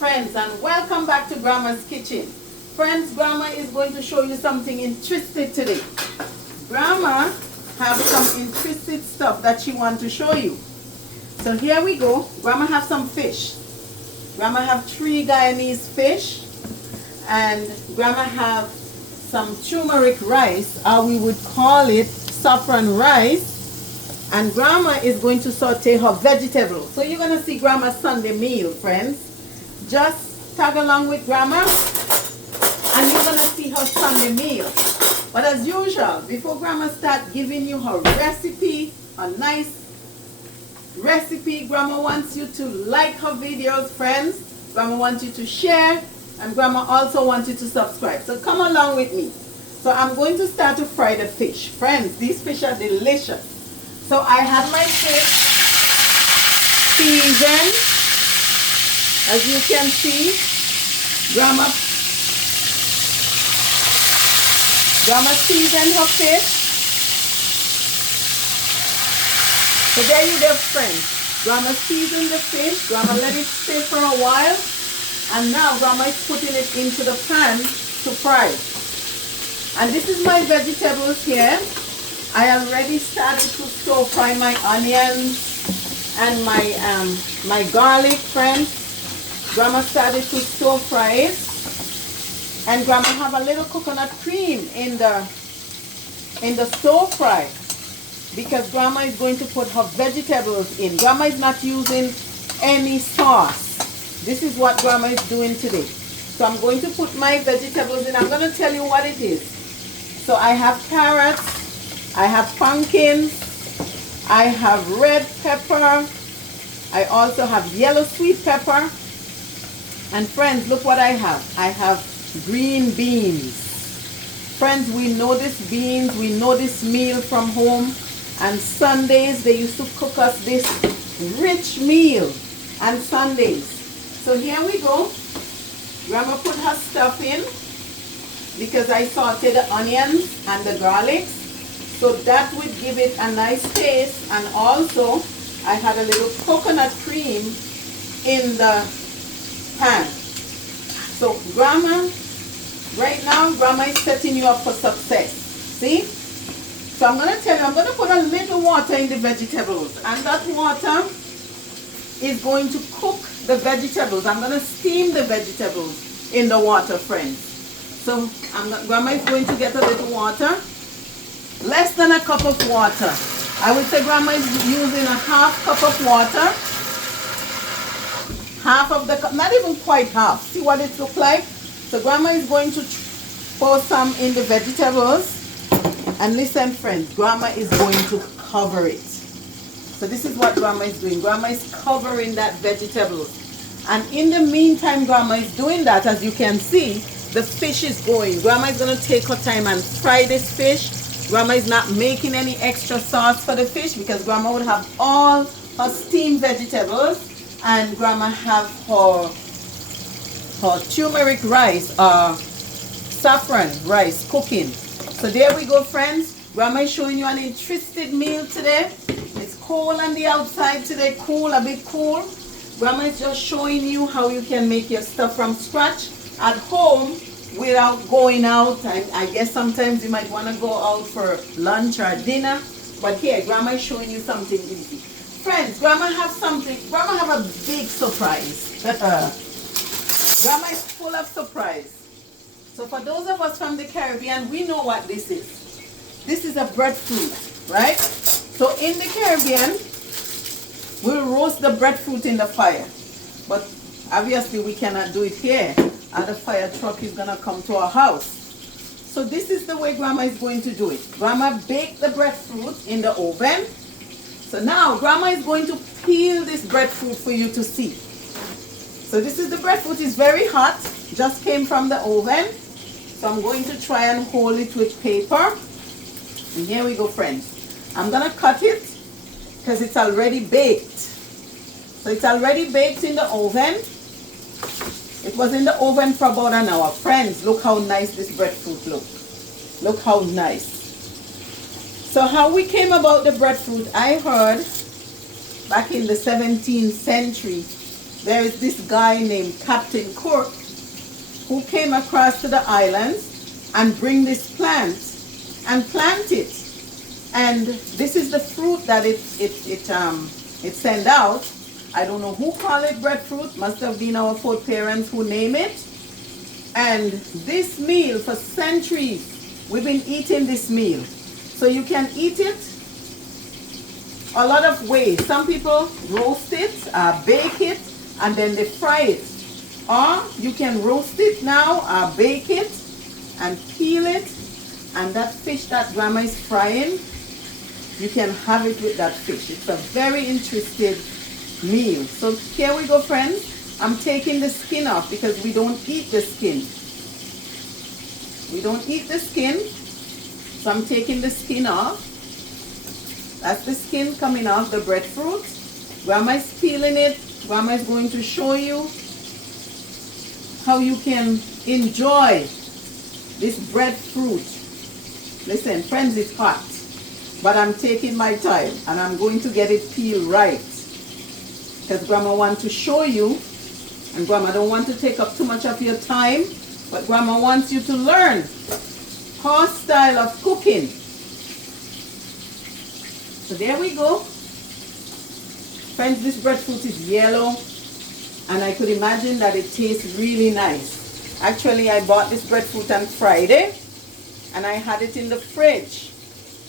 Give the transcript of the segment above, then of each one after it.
friends, and welcome back to Grandma's Kitchen. Friends, Grandma is going to show you something interesting today. Grandma have some interesting stuff that she wants to show you. So here we go. Grandma have some fish. Grandma have 3 Guyanese fish, and Grandma have some turmeric rice, or we would call it saffron rice. And Grandma is going to saute her vegetables. So you're going to see Grandma's Sunday meal, friends. Just tag along with Grandma and you're going to see her Sunday meal. But as usual, before Grandma starts giving you her recipe, a nice recipe, Grandma wants you to like her videos, friends. Grandma wants you to share, and Grandma also wants you to subscribe. So come along with me. So I'm going to start to fry the fish. Friends, these fish are delicious. So I have my fish seasoned. As you can see, Grandma seasoned her fish. So there you go, friends. Grandma seasoned the fish. Grandma let it stay for a while. And now Grandma is putting it into the pan to fry. And this is my vegetables here. I already started to stir fry my onions and my garlic, friends. Grandma started to stir fry it. And Grandma have a little coconut cream in the stir fry, because Grandma is going to put her vegetables in. Grandma is not using any sauce. This is what Grandma is doing today. So I'm going to put my vegetables in. I'm going to tell you what it is. So I have carrots. I have pumpkins, I have red pepper, I also have yellow sweet pepper, and friends, look what I have. I have green beans. Friends, we know this beans, we know this meal from home, and Sundays they used to cook us this rich meal on Sundays. So here we go. Grandma put her stuff in, because I sauteed the onions and the garlic. So that would give it a nice taste, and also I had a little coconut cream in the pan. So Grandma, right now Grandma is setting you up for success. See? So I'm going to tell you, I'm going to put a little water in the vegetables, and that water is going to cook the vegetables. I'm going to steam the vegetables in the water, friends. So Grandma is going to get a little water. Less than a cup of water. I would say Grandma is using a half cup of water. Half of the cup, not even quite half. See what it looks like? So Grandma is going to pour some in the vegetables. And listen, friends, Grandma is going to cover it. So this is what Grandma is doing. Grandma is covering that vegetables. And in the meantime, Grandma is doing that. As you can see, the fish is going. Grandma is going to take her time and fry this fish. Grandma is not making any extra sauce for the fish, because Grandma would have all her steamed vegetables, and Grandma have her turmeric rice, saffron rice cooking. So there we go, friends. Grandma is showing you an interesting meal today. It's cold on the outside today, cool, a bit cool. Grandma is just showing you how you can make your stuff from scratch at home without going out. I guess sometimes you might want to go out for lunch or dinner, but here Grandma is showing you something easy. Friends, Grandma have a big surprise. Grandma is full of surprise. So for those of us from the Caribbean, we know what this is. This is a breadfruit, right? So in the Caribbean, we'll roast the breadfruit in the fire, but obviously we cannot do it here, and the fire truck is gonna come to our house. So this is the way Grandma is going to do it. Grandma baked the breadfruit in the oven. So now Grandma is going to peel this breadfruit for you to see. So this is the breadfruit. Is very hot, just came from the oven. So I'm going to try and hold it with paper. And here we go, friends. I'm gonna cut it because it's already baked. So it's already baked in the oven. It was in the oven for about an hour. Friends, look how nice this breadfruit looks. Look how nice. So how we came about the breadfruit, I heard back in the 17th century there is this guy named Captain Cook who came across to the islands and bring this plant and plant it. And this is the fruit that it send out. I don't know who called it breadfruit. Must have been our foreparents who name it. And this meal for centuries, we've been eating this meal. So you can eat it a lot of ways. Some people roast it, bake it, and then they fry it. Or you can roast it now, bake it, and peel it. And that fish that Grandma is frying, you can have it with that fish. It's a very interesting meal. So here we go, friends. I'm taking the skin off because we don't eat the skin. We don't eat the skin. So I'm taking the skin off. That's the skin coming off the breadfruit. Grandma is peeling it. Grandma is going to show you how you can enjoy this breadfruit. Listen, friends, it's hot. But I'm taking my time and I'm going to get it peeled right. Because Grandma wants to show you, and Grandma don't want to take up too much of your time, but Grandma wants you to learn her style of cooking. So there we go. Friends, this breadfruit is yellow and I could imagine that it tastes really nice. Actually, I bought this breadfruit on Friday and I had it in the fridge.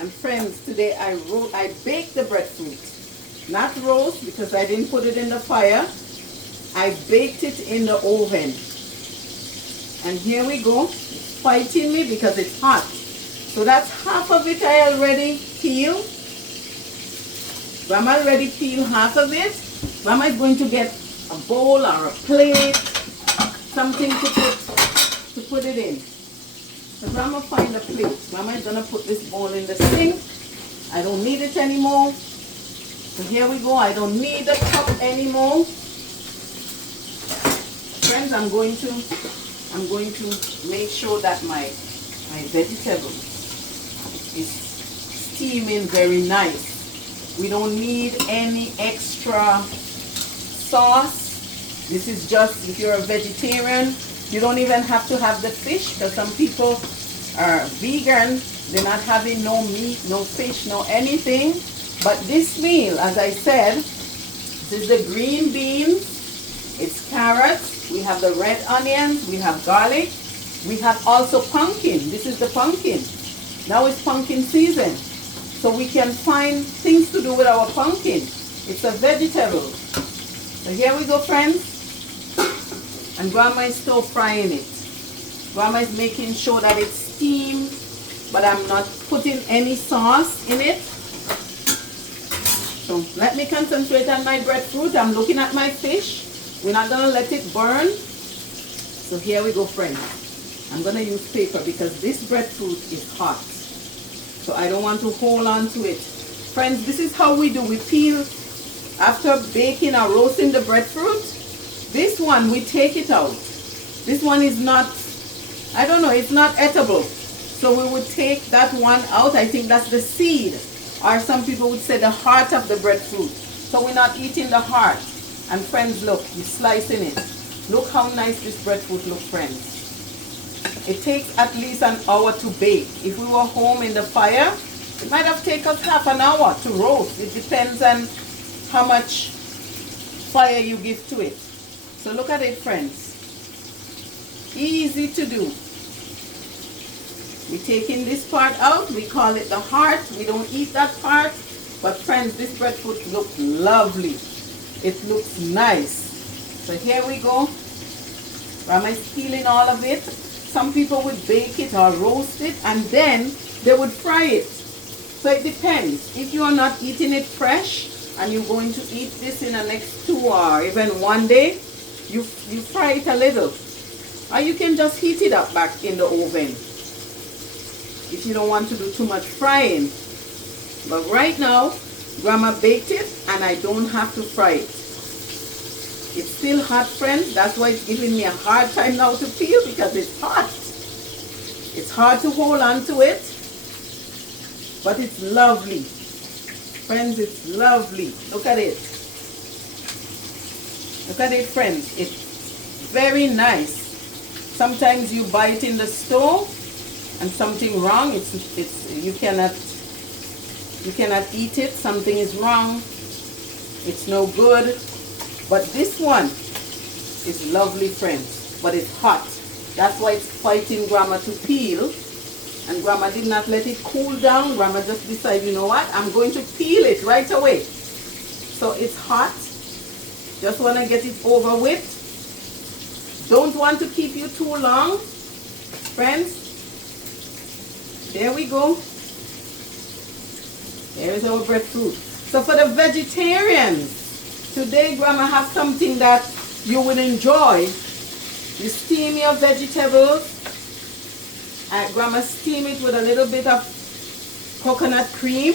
And friends, today I baked the breadfruit. Not roast because I didn't put it in the fire. I baked it in the oven. And here we go. It's fighting me because it's hot. So that's half of it I already peeled. Grandma already peeled half of it. Grandma is going to get a bowl or a plate, something to put it in. So Grandma find a plate. Grandma is going to put this bowl in the sink. I don't need it anymore. So here we go. I don't need the cup anymore. Friends, I'm going to make sure that my vegetable is steaming very nice. We don't need any extra sauce. This is just, if you're a vegetarian, you don't even have to have the fish, because some people are vegan. They're not having no meat, no fish, no anything. But this meal, as I said, this is the green beans, it's carrots, we have the red onions, we have garlic, we have also pumpkin. This is the pumpkin. Now it's pumpkin season. So we can find things to do with our pumpkin. It's a vegetable. So here we go, friends. And Grandma is still frying it. Grandma is making sure that it's steamed, but I'm not putting any sauce in it. So let me concentrate on my breadfruit. I'm looking at my fish. We're not going to let it burn. So here we go, friends. I'm going to use paper because this breadfruit is hot. So I don't want to hold on to it. Friends, this is how we do. We peel, after baking or roasting the breadfruit, this one, we take it out. This one is not, I don't know, it's not edible. So we would take that one out. I think that's the seed. Or some people would say the heart of the breadfruit. So we're not eating the heart. And friends, look, we're slicing it. Look how nice this breadfruit looks, friends. It takes at least an hour to bake. If we were home in the fire, it might have taken us half an hour to roast. It depends on how much fire you give to it. So look at it, friends. Easy to do. We're taking this part out. We call it the heart. We don't eat that part. But friends, this breadfruit looks lovely. It looks nice. So here we go. Grandma is peeling all of it. Some people would bake it or roast it and then they would fry it. So it depends. If you are not eating it fresh and you're going to eat this in the next 2 or even 1 day, you fry it a little. Or you can just heat it up back in the oven if you don't want to do too much frying. But right now, Grandma baked it and I don't have to fry it. It's still hot, friends. That's why it's giving me a hard time now to peel, because it's hot. It's hard to hold on to it, but it's lovely. Friends, it's lovely. Look at it. Look at it, friends. It's very nice. Sometimes you buy it in the store and something wrong. You cannot eat it. Something is wrong. It's no good. But this one is lovely, friends. But it's hot. That's why it's fighting Grandma to peel. And Grandma did not let it cool down. Grandma just decided, you know what? I'm going to peel it right away. So it's hot. Just want to get it over with. Don't want to keep you too long, friends. There we go. There is our breadfruit. So for the vegetarians, today Grandma has something that you will enjoy. You steam your vegetables. Grandma steam it with a little bit of coconut cream.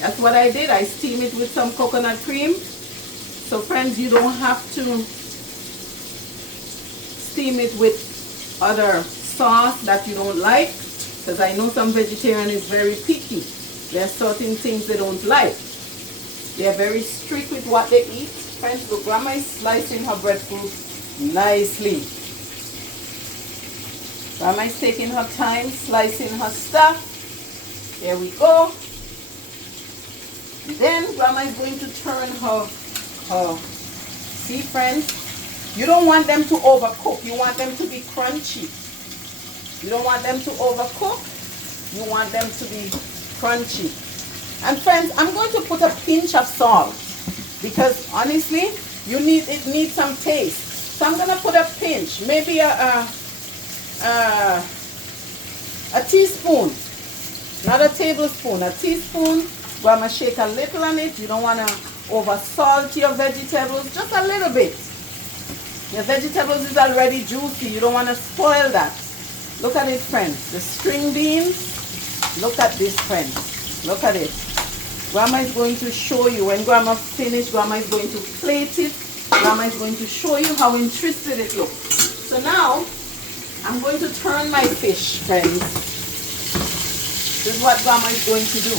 That's what I did. I steam it with some coconut cream. So friends, you don't have to steam it with other sauce that you don't like, because I know some vegetarian is very picky. There are certain things they don't like. They are very strict with what they eat. Friends, look, Grandma is slicing her breadfruit nicely. Grandma is taking her time slicing her stuff. There we go. And then Grandma is going to turn her, see friends, you don't want them to overcook. You want them to be crunchy. You don't want them to overcook. You want them to be crunchy. And friends, I'm going to put a pinch of salt because honestly, it needs some taste. So I'm going to put a pinch, maybe a teaspoon, not a tablespoon, a teaspoon. Grandma shake a little on it. You don't want to over salt your vegetables, just a little bit. Your vegetables is already juicy. You don't want to spoil that. Look at it, friends. The string beans. Look at this, friends. Look at it. Grandma is going to show you. When Grandma finishes, Grandma is going to plate it. Grandma is going to show you how interesting it looks. So now, I'm going to turn my fish, friends. This is what Grandma is going to do.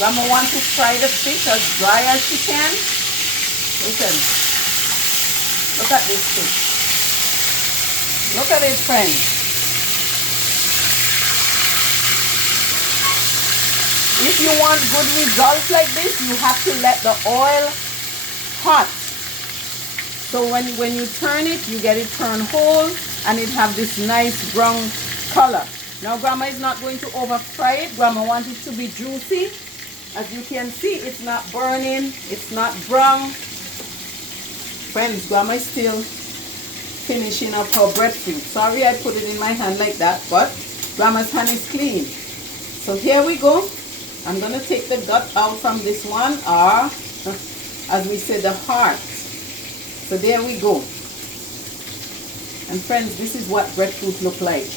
Grandma wants to fry the fish as dry as she can. Listen. Look at this fish. Look at it, friends. If you want good results like this, you have to let the oil hot. So when you turn it, you get it turned whole and it have this nice brown color. Now Grandma is not going to over fry it. Grandma wants it to be juicy. As you can see, it's not burning, it's not brown. Friends, Grandma is still finishing up her breadfruit. Sorry I put it in my hand like that, but Grandma's hand is clean. So here we go. I'm going to take the gut out from this one, or as we say, the heart. So there we go. And friends, this is what breadfruit look like.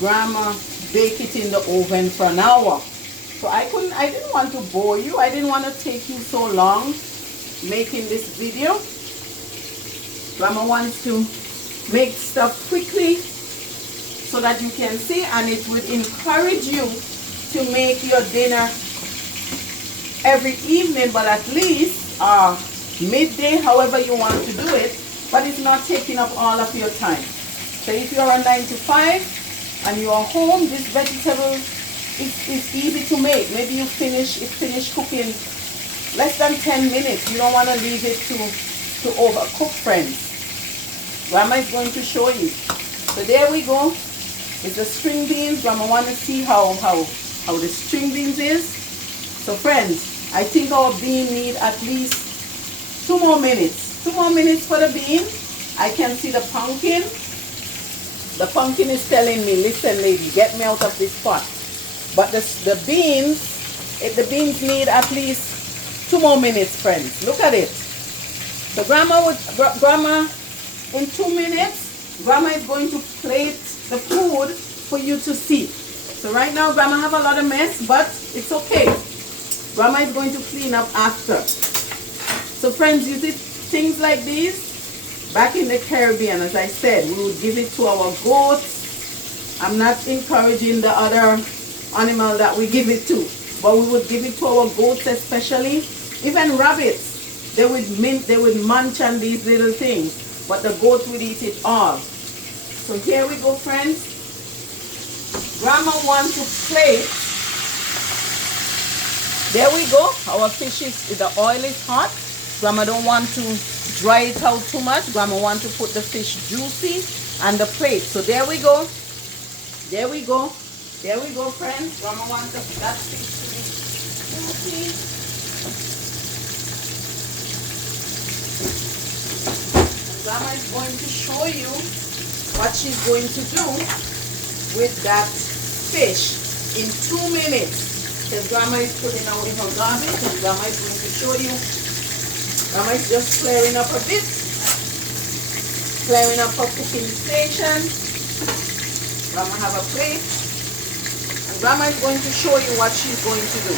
Grandma bake it in the oven for an hour. So I didn't want to bore you. I didn't want to take you so long making this video. Grandma wants to make stuff quickly so that you can see, and it would encourage you to make your dinner every evening, but at least midday, however you want to do it, but it's not taking up all of your time. So if you're a 9 to 5 and you're home, this vegetable is easy to make. Maybe you finish cooking less than 10 minutes. You don't want to leave it to overcook, friends. Grandma is going to show you. So there we go. It's the string beans. Grandma want to see how the string beans is. So friends, I think our bean need at least 2 more minutes. 2 more minutes for the bean. I can see the pumpkin. The pumpkin is telling me, listen lady, get me out of this pot. But the beans need at least 2 more minutes, friends. Look at it. So Grandma, in 2 minutes, Grandma is going to plate the food for you to see. So right now, Grandma have a lot of mess, but it's okay. Grandma is going to clean up after. So friends, you see things like these? Back in the Caribbean, as I said, we would give it to our goats. I'm not encouraging the other animal that we give it to, but we would give it to our goats especially, even rabbits. they would munch on these little things, but the goat would eat it all. So here we go, friends. Grandma wants to plate. There we go. Our fish the oil is hot. Grandma don't want to dry it out too much. Grandma wants to put the fish juicy on the plate. So there we go. There we go. There we go, friends. Grandma wants that fish to be juicy. And Grandma is going to show you what she's going to do with that fish in 2 minutes. Because Grandma is putting away her garbage and Grandma is going to show you. Grandma is just clearing up a bit. Clearing up her cooking station. Grandma have a plate. And Grandma is going to show you what she's going to do.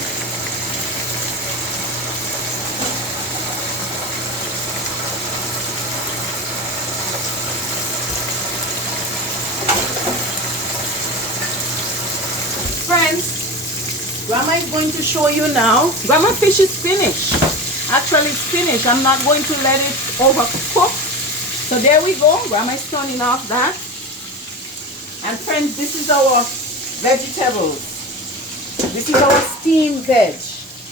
Friends, Grandma is going to show you now. Grandma fish is finished. Actually, it's finished. I'm not going to let it overcook. So there we go. Grandma is turning off that. And friends, this is our vegetables. This is our steamed veg.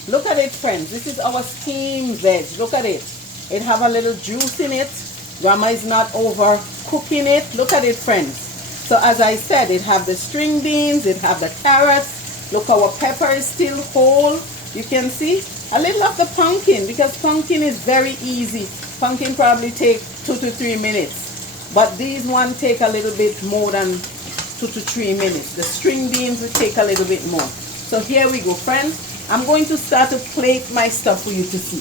Look at it, friends. This is our steamed veg. Look at it. It have a little juice in it. Grandma is not overcooking it. Look at it, friends. So as I said, it have the string beans. It have the carrots. Look, our pepper is still whole. You can see a little of the pumpkin, because pumpkin is very easy. Pumpkin probably take 2 to 3 minutes, but these one take a little bit more than 2 to 3 minutes. The string beans will take a little bit more. So here we go, friends. I'm going to start to plate my stuff for you to see.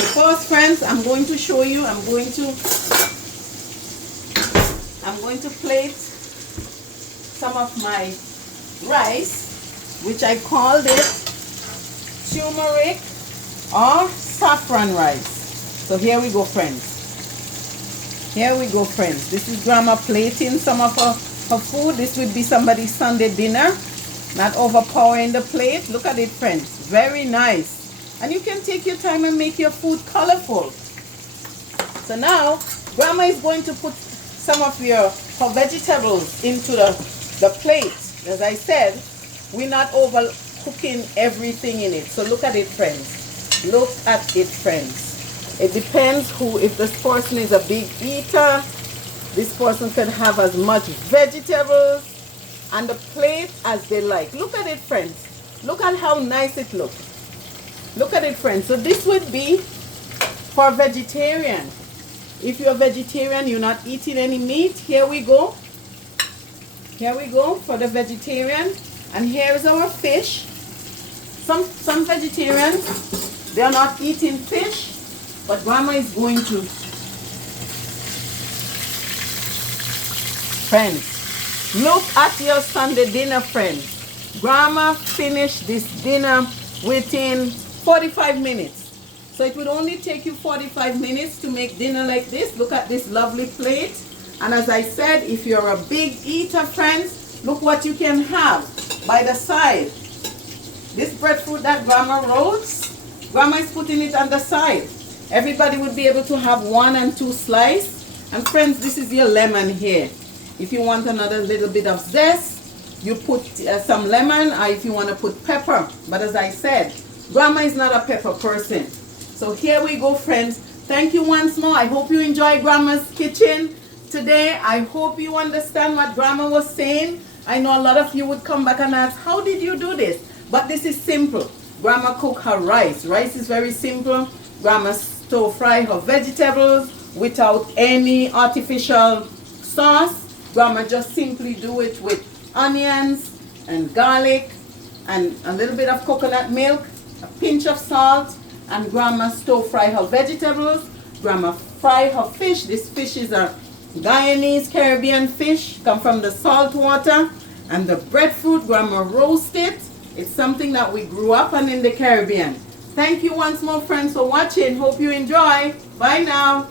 So first, friends, I'm going to show you. I'm going to plate some of my rice, which I called it turmeric or saffron rice. So here we go, friends. Here we go, friends. This is Grandma plating some of her food. This would be somebody's Sunday dinner. Not overpowering the plate. Look at it, friends. Very nice. And you can take your time and make your food colorful. So now, Grandma is going to put some of her vegetables into the plate. As I said, we're not overcooking everything in it. So look at it, friends. Look at it, friends. It depends if this person is a big eater. This person can have as much vegetables on the plate as they like. Look at it, friends. Look at how nice it looks. Look at it, friends. So this would be for vegetarian. If you're a vegetarian, you're not eating any meat, here we go. Here we go for the vegetarian. And here is our fish. Some vegetarians, they're not eating fish, but Grandma is going to. Friends, look at your Sunday dinner, friends. Grandma finished this dinner within 45 minutes. So it would only take you 45 minutes to make dinner like this. Look at this lovely plate. And as I said, if you're a big eater, friends, look what you can have by the side. This breadfruit that Grandma roasts, Grandma is putting it on the side. Everybody would be able to have 1 and 2 slices. And friends, this is your lemon here. If you want another little bit of zest, you put some lemon, or if you want to put pepper. But as I said, Grandma is not a pepper person. So here we go, friends. Thank you once more. I hope you enjoy Grandma's kitchen today. I hope you understand what Grandma was saying. I know a lot of you would come back and ask, how did you do this? But this is simple. Grandma cook her rice. Rice is very simple. Grandma stir fry her vegetables without any artificial sauce. Grandma just simply do it with onions and garlic and a little bit of coconut milk, a pinch of salt, and Grandma stir fry her vegetables. Grandma fry her fish. This fish is a Guyanese Caribbean fish, come from the salt water. And the breadfruit, Grandma roast it. It's something that we grew up on in the Caribbean. Thank you once more, friends, for watching. Hope you enjoy. Bye now.